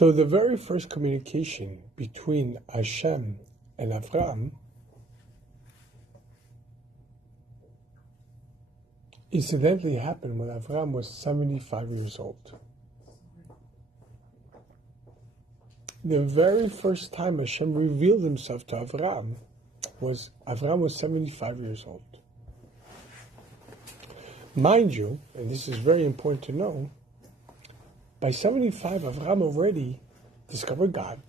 So the very first communication between Hashem and Avram incidentally happened when Avram was 75 years old. The very first time Hashem revealed himself to Avram was 75 years old. Mind you, and this is very important to know, by 75, Avram already discovered God.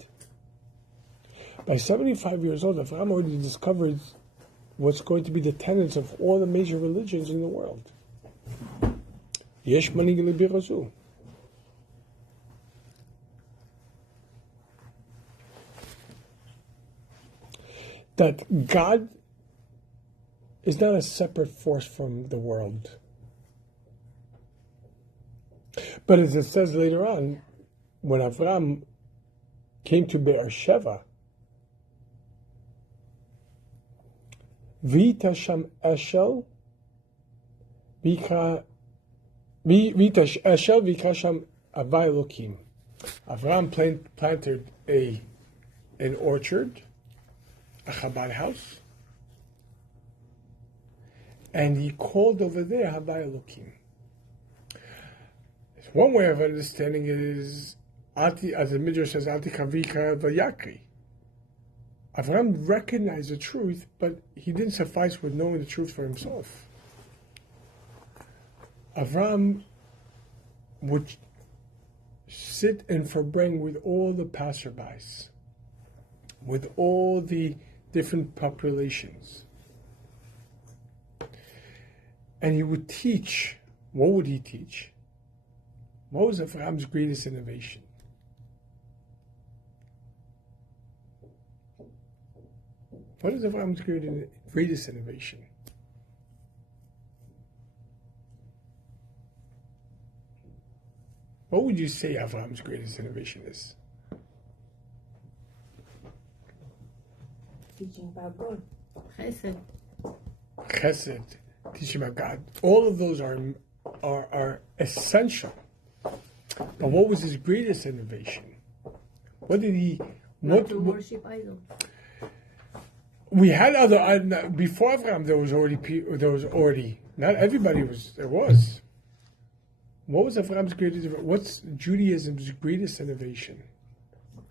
By 75 years old, Avram already discovered what's going to be the tenets of all the major religions in the world. Yesh manig libirazu. That God is not a separate force from the world. But as it says later on, when Avram came to Beersheba, V'itasham Eshel, V'itash Eshel, V'ikasham Avai Elokim. Avram planted an orchard, a Chabad house, and he called over there Havai Elokim. One way of understanding it is, as the Midrash says, Ati Kavika Vayakri. Avram recognized the truth, but he didn't suffice with knowing the truth for himself. Avram would sit and forbring with all the passerbys, with all the different populations. And he would teach. What would he teach? What was Avram's greatest innovation? What is Avram's greatest innovation? What would you say Avram's greatest innovation is? Teaching about God. Chesed. Chesed, teaching about God. All of those are essential. But what was his greatest innovation? What did he? Not to worship idols. We had other before Avram. There was already not everybody was. There was. What was Avram's greatest? What's Judaism's greatest innovation?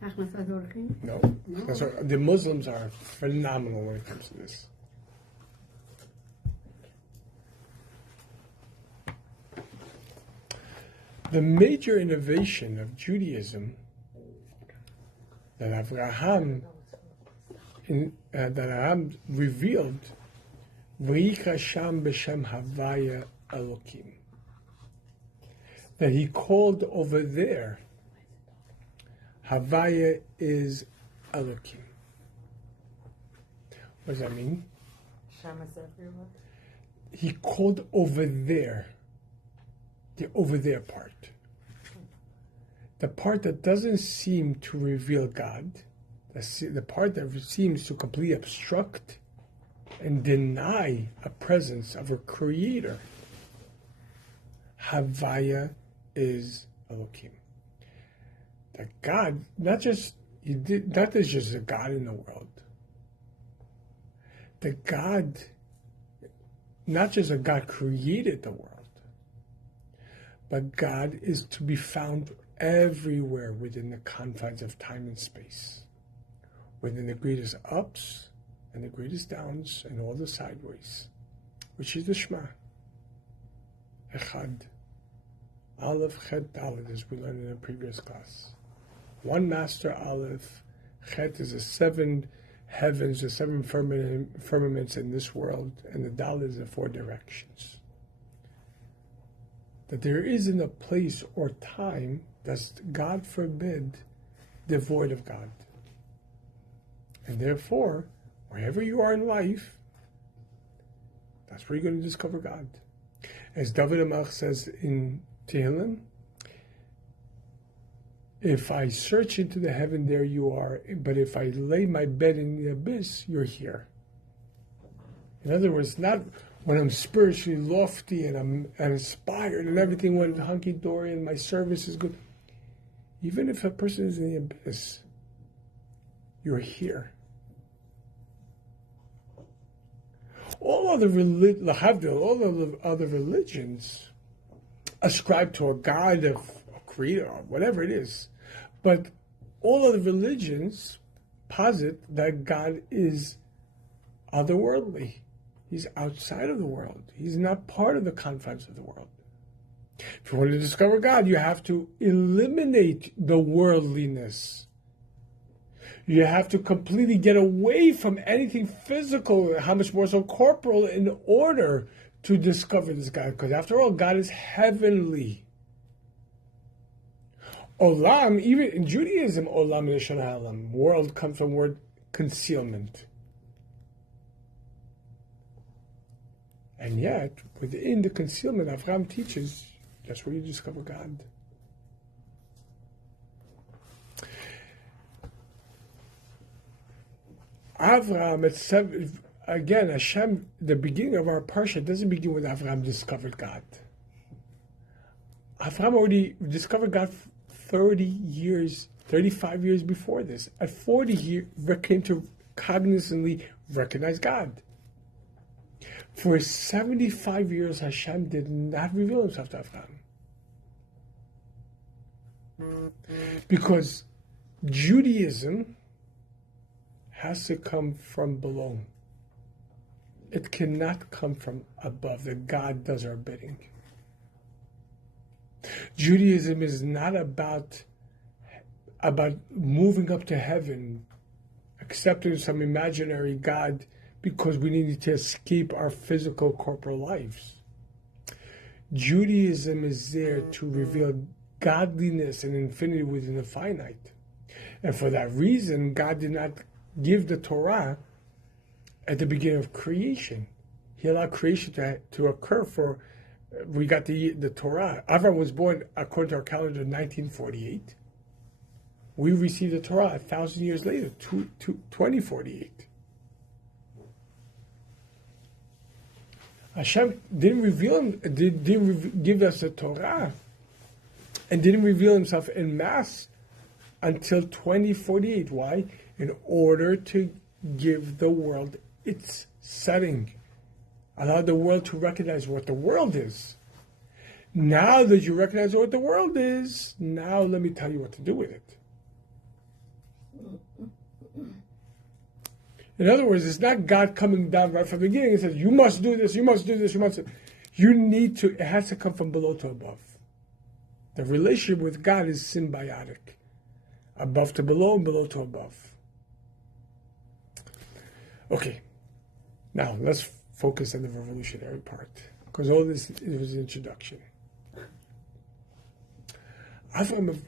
No. That's what, the Muslims are phenomenal when it comes to this. The major innovation of Judaism that Abraham revealed, V'yikra sham b'shem Havaya Elokim, that he called over there, Havaya is Elokim. What does that mean? Sham is everywhere. He called over there, the over there part. The part that doesn't seem to reveal God, the part that seems to completely obstruct and deny a presence of a creator. Havaya is Elokim. That God, not just a God in the world. That God, not just a God created the world, but God is to be found everywhere within the confines of time and space, within the greatest ups and the greatest downs and all the sideways, which is the Shema. Echad. Aleph, Chet, Dalet, as we learned in a previous class. One master Aleph, Chet is the 7 heavens, the 7 firmaments in this world, and the Dalet is the 4 directions. That there isn't a place or time that's, God forbid, devoid of God. And therefore, wherever you are in life, that's where you're going to discover God. As David HaMelech says in Tehillim, if I search into the heaven, there you are, but if I lay my bed in the abyss, you're here. In other words, not when I'm spiritually lofty and I'm inspired and everything went hunky-dory and my service is good. Even if a person is in the abyss, you're here. All other religions ascribe to a God, of a creator, or whatever it is. But all other religions posit that God is otherworldly. He's outside of the world. He's not part of the confines of the world. If you want to discover God, you have to eliminate the worldliness. You have to completely get away from anything physical, how much more so corporal, in order to discover this God. Because after all, God is heavenly. Olam, even in Judaism, Olam Lashon Ha'olam, world comes from the word concealment. And yet, within the concealment, Avraham teaches that's where you discover God. Avraham, again, Hashem, the beginning of our parsha doesn't begin with Avraham discovered God. Avraham already discovered God 35 years before this. At 40, he came to cognizantly recognize God. For 75 years, Hashem did not reveal himself to Avraham. Because Judaism has to come from below. It cannot come from above, that God does our bidding. Judaism is not about moving up to heaven, accepting some imaginary God because we needed to escape our physical corporal lives. Judaism is there to reveal godliness and infinity within the finite. And for that reason, God did not give the Torah at the beginning of creation. He allowed creation to occur we got the Torah. Avram was born, according to our calendar, in 1948. We received the Torah 1,000 years later, 2048. Hashem didn't give us the Torah and didn't reveal himself en masse until 2048. Why? In order to give the world its setting. Allow the world to recognize what the world is. Now that you recognize what the world is, now let me tell you what to do with it. In other words, it's not God coming down right from the beginning and says, you must do this, you must do this, you must do this. It has to come from below to above. The relationship with God is symbiotic. Above to below and below to above. Okay, now let's focus on the revolutionary part, because all this was an introduction. Avram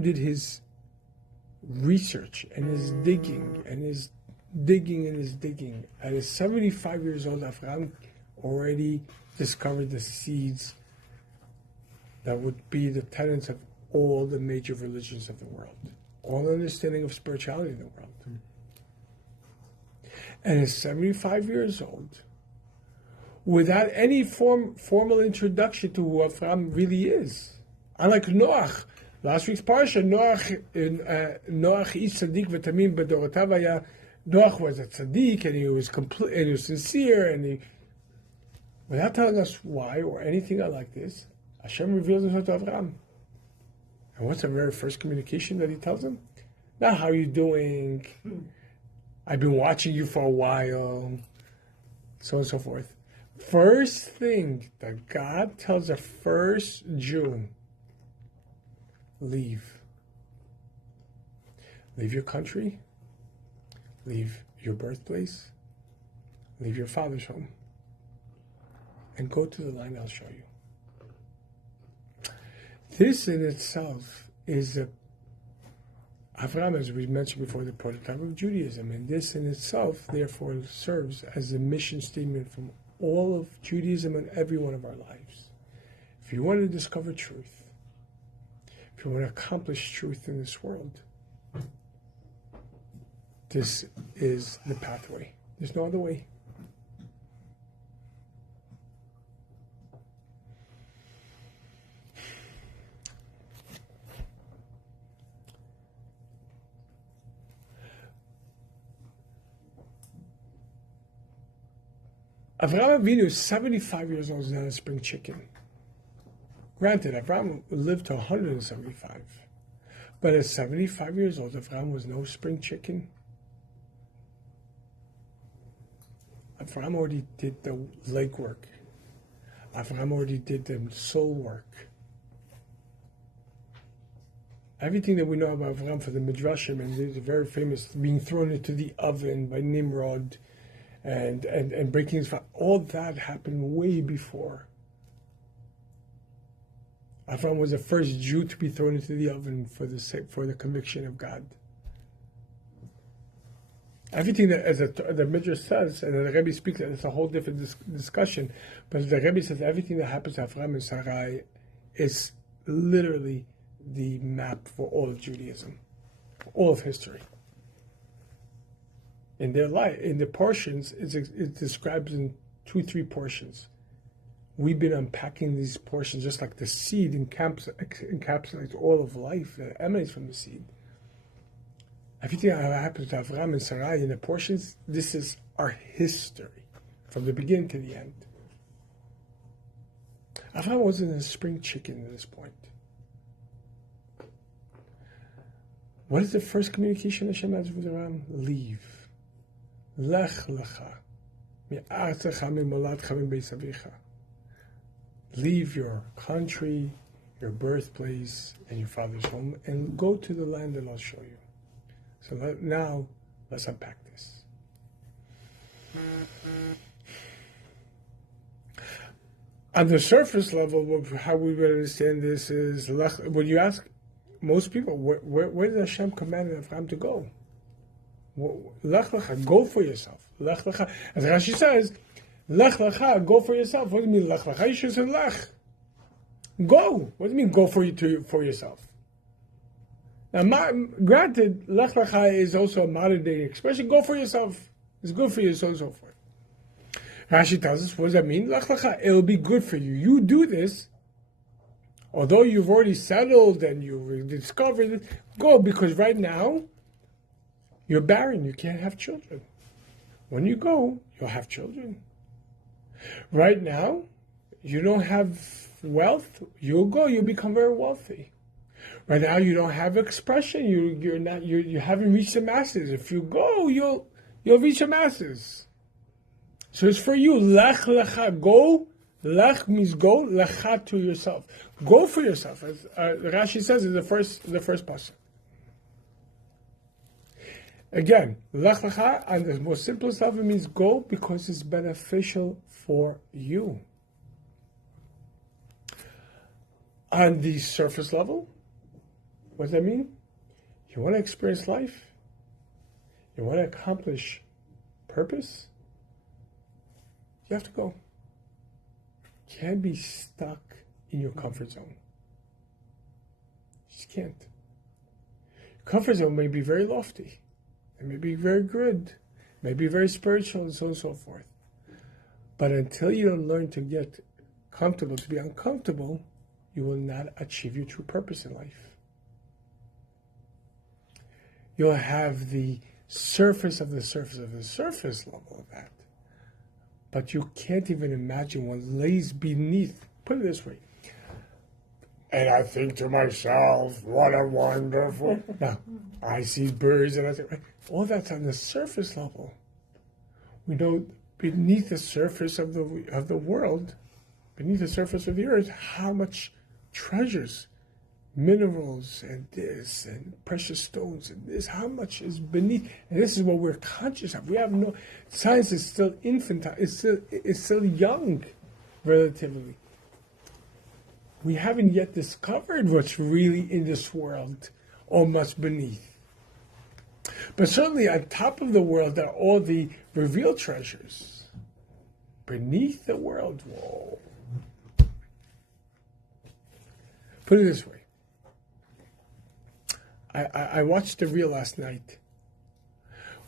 did his research and his digging and his digging. At his 75 years old, Avram already discovered the seeds that would be the tenets of all the major religions of the world, all understanding of spirituality in the world. And at 75 years old, without any formal introduction to who Avram really is. Unlike Noach, last week's parsha, Noach is tzaddik v'tamim b'dorotav. Noach was a tzaddik, and he was complete, and he was sincere, and without telling us why or anything like this, Hashem reveals himself to Avram. And what's the very first communication that he tells him? Not how you doing. I've been watching you for a while. So on and so forth. First thing that God tells the first Jew, leave. Leave your country. Leave your birthplace. Leave your father's home. And go to the line I'll show you. This in itself is Avraham, as we mentioned before, the prototype of Judaism. And this in itself, therefore, serves as a mission statement from all of Judaism and every one of our lives. If you want to discover truth, if you want to accomplish truth in this world, this is the pathway. There's no other way. Avraham Avinu is 75 years old, is not a spring chicken. Granted, Avraham lived to 175. But at 75 years old, Avraham was no spring chicken. Avraham already did the legwork. Avraham already did the soul work. Everything that we know about Avraham for the Midrashim, and it's very famous, being thrown into the oven by Nimrod and breaking his fast, all that happened way before. Avraham was the first Jew to be thrown into the oven for the conviction of God. Everything that, as the Midrash says, and the Rebbe speaks, it's a whole different discussion, but the Rebbe says everything that happens to Avraham and Sarai is literally the map for all of Judaism, for all of history. In their life, in the portions, it describes in 2-3 portions. We've been unpacking these portions just like the seed encapsulates all of life that emanates from the seed. Everything that happens to Avraham and Sarai in the portions, this is our history from the beginning to the end. Avraham wasn't a spring chicken at this point. What is the first communication Hashem has with Avraham? Leave. Lech lecha. Mi'artzecha mi'molatcha mi'beis avicha. Leave your country, your birthplace, and your father's home, and go to the land that I'll show you. So now, let's unpack this. On the surface level, how we would understand this is, when you ask most people, where did Hashem command Avraham to go? Lech lecha, go for yourself. Lech lecha, as Rashi says, Lech lecha, go for yourself. What do you mean lech lecha? You should say lech. Go. What do you mean go for yourself? Now, granted, lech lecha is also a modern day expression. Go for yourself. It's good for you, so and so forth. Rashi tells us, what does that mean? Lech lecha, it'll be good for you. You do this, although you've already settled and you've discovered it, go, because right now, you're barren. You can't have children. When you go, you'll have children. Right now, you don't have wealth. You'll go. You'll become very wealthy. Right now, you don't have expression. You haven't reached the masses. If you go, you'll reach the masses. So it's for you. Lech lecha, go. Lech means go. Lecha, to yourself. Go for yourself, as Rashi says in the first pasuk. Again, lech lecha, on the most simplest level, means go because it's beneficial for you. On the surface level, what does that mean? You want to experience life? You want to accomplish purpose? You have to go. You can't be stuck in your comfort zone. You just can't. Your comfort zone may be very lofty. It may be very good, may be very spiritual, and so on and so forth. But until you don't learn to get comfortable, to be uncomfortable, you will not achieve your true purpose in life. You'll have the surface of the surface level of that. But you can't even imagine what lays beneath. Put it this way. And I think to myself, what a wonderful... Now, I see birds and I think, all that's on the surface level. We know beneath the surface of the world, beneath the surface of the earth, how much treasures, minerals and this, and precious stones and this, how much is beneath. And this is what we're conscious of. We have no... Science is still infantile. It's still young, relatively. We haven't yet discovered what's really in this world or much beneath. But certainly on top of the world are all the revealed treasures. Beneath the world, whoa. Put it this way. I watched a reel last night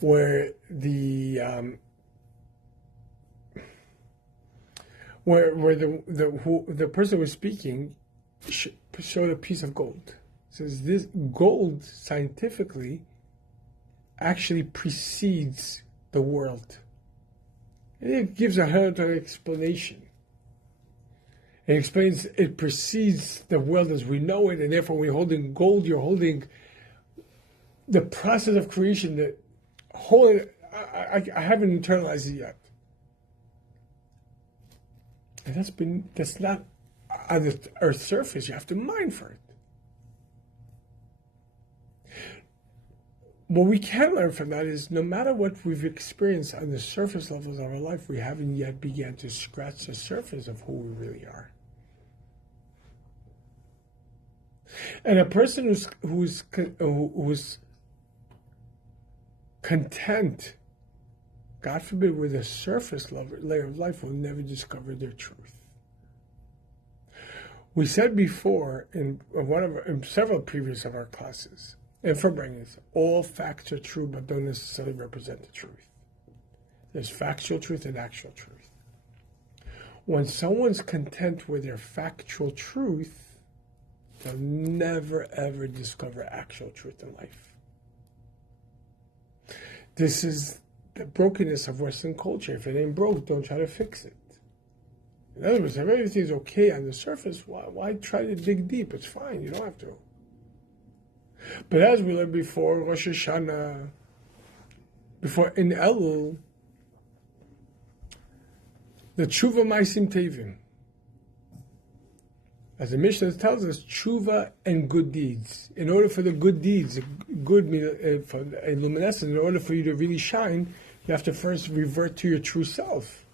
where the the person who was speaking showed a piece of gold. It says this gold scientifically actually precedes the world. And it gives a hermetic explanation. It explains it precedes the world as we know it, and therefore when you're holding gold, you're holding the process of creation that whole. I haven't internalized it yet. And that's not on the earth's surface. You have to mine for it. What we can learn from that is no matter what we've experienced on the surface levels of our life, we haven't yet begun to scratch the surface of who we really are. And a person who's content, God forbid, with a surface layer of life will never discover their truth. We said before in several previous of our classes, and for bringers, all facts are true but don't necessarily represent the truth. There's factual truth and actual truth. When someone's content with their factual truth, they'll never ever discover actual truth in life. This is the brokenness of Western culture. If it ain't broke, don't try to fix it. In other words, if everything's okay on the surface, why try to dig deep? It's fine, you don't have to. But as we learned before, Rosh Hashanah, before in Elul, the Tshuva Maisim Tevim. As the Mishnah tells us, Tshuva and good deeds. In order for the good deeds, good for a luminescence, in order for you to really shine, you have to first revert to your true self.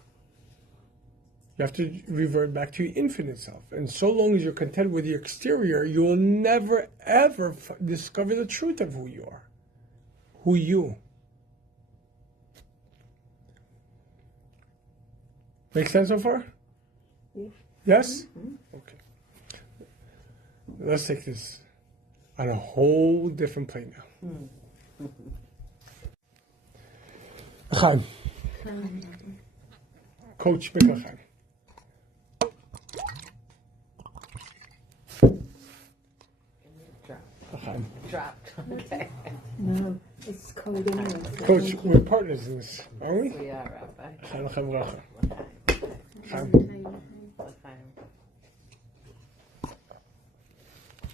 You have to revert back to your infinite self. And so long as you're content with your exterior, you will never, ever discover the truth of who you are. Who you. Make sense so far? Yes? Okay. Let's take this on a whole different plane now. Chaim. Coach Mikkel. Dropped. Okay. No, it's cold in there. Coach, we're partners in this, aren't we? We are, Rabbi. Chaim. Chaim.